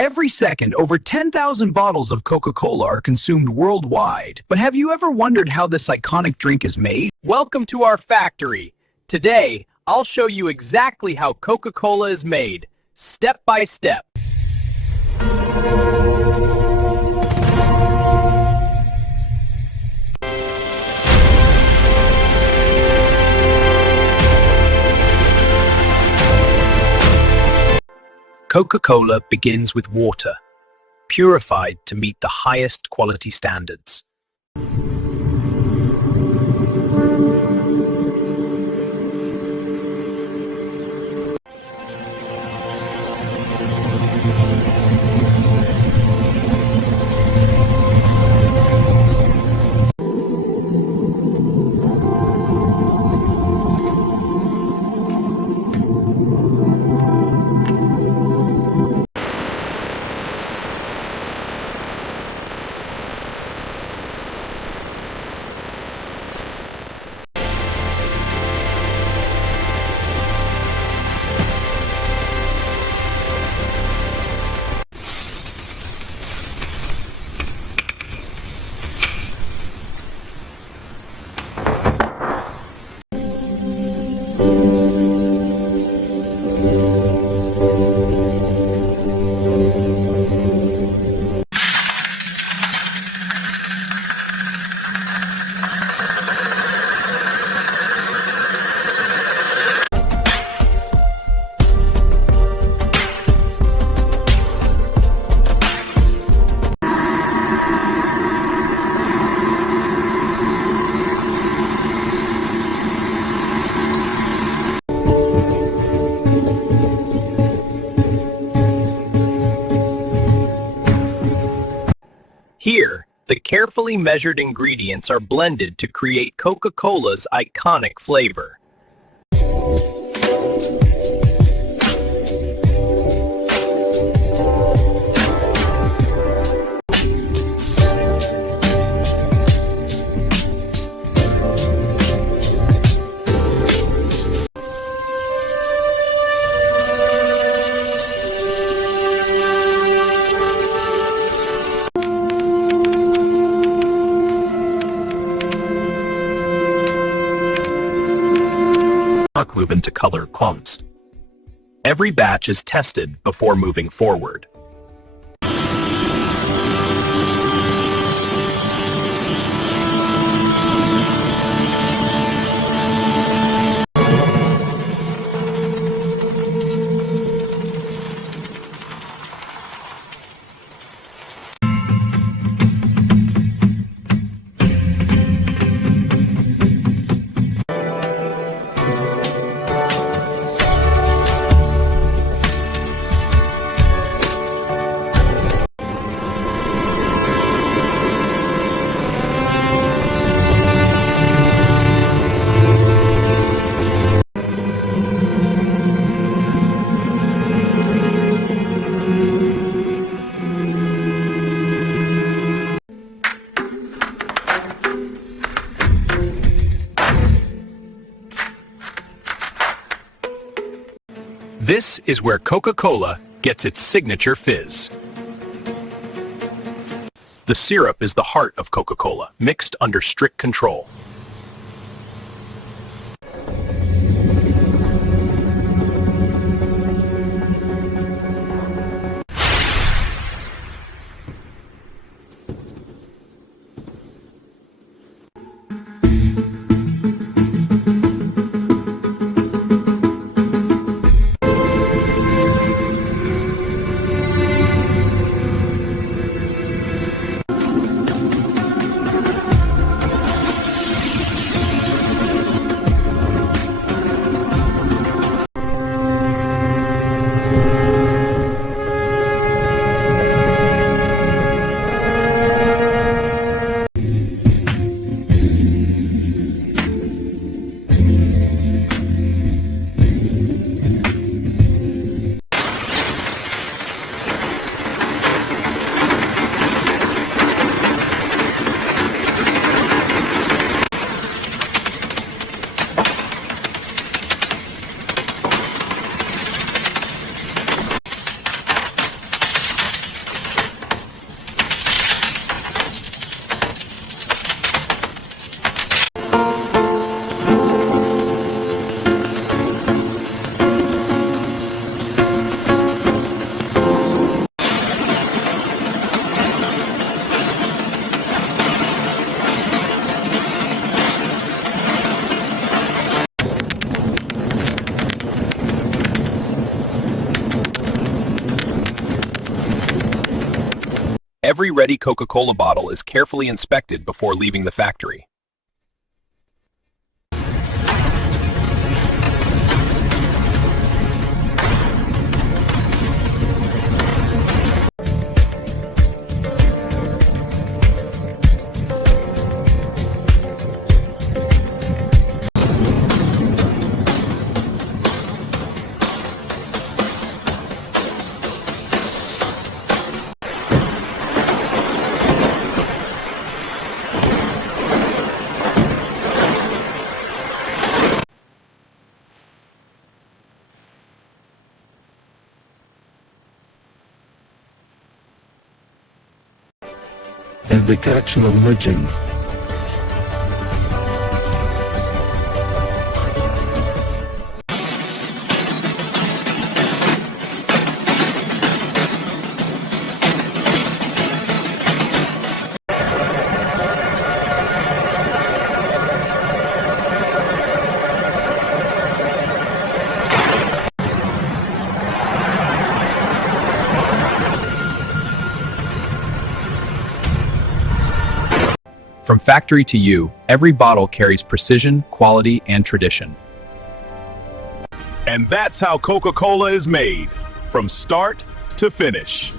Every second, over 10,000 bottles of Coca-Cola are consumed worldwide. But have you ever wondered how this iconic drink is made? Welcome to our factory. Today, I'll show you exactly how Coca-Cola is made, step by step. Coca-Cola begins with water, purified to meet the highest quality standards. Here, the carefully measured ingredients are blended to create Coca-Cola's iconic flavor. Move into color clumps. Every batch is tested before moving forward. This is where Coca-Cola gets its signature fizz. The syrup is the heart of Coca-Cola, mixed under strict control. Every ready Coca-Cola bottle is carefully inspected before leaving the factory. And the catching of merging. From factory to you, every bottle carries precision, quality, and tradition. And that's how Coca-Cola is made, from start to finish.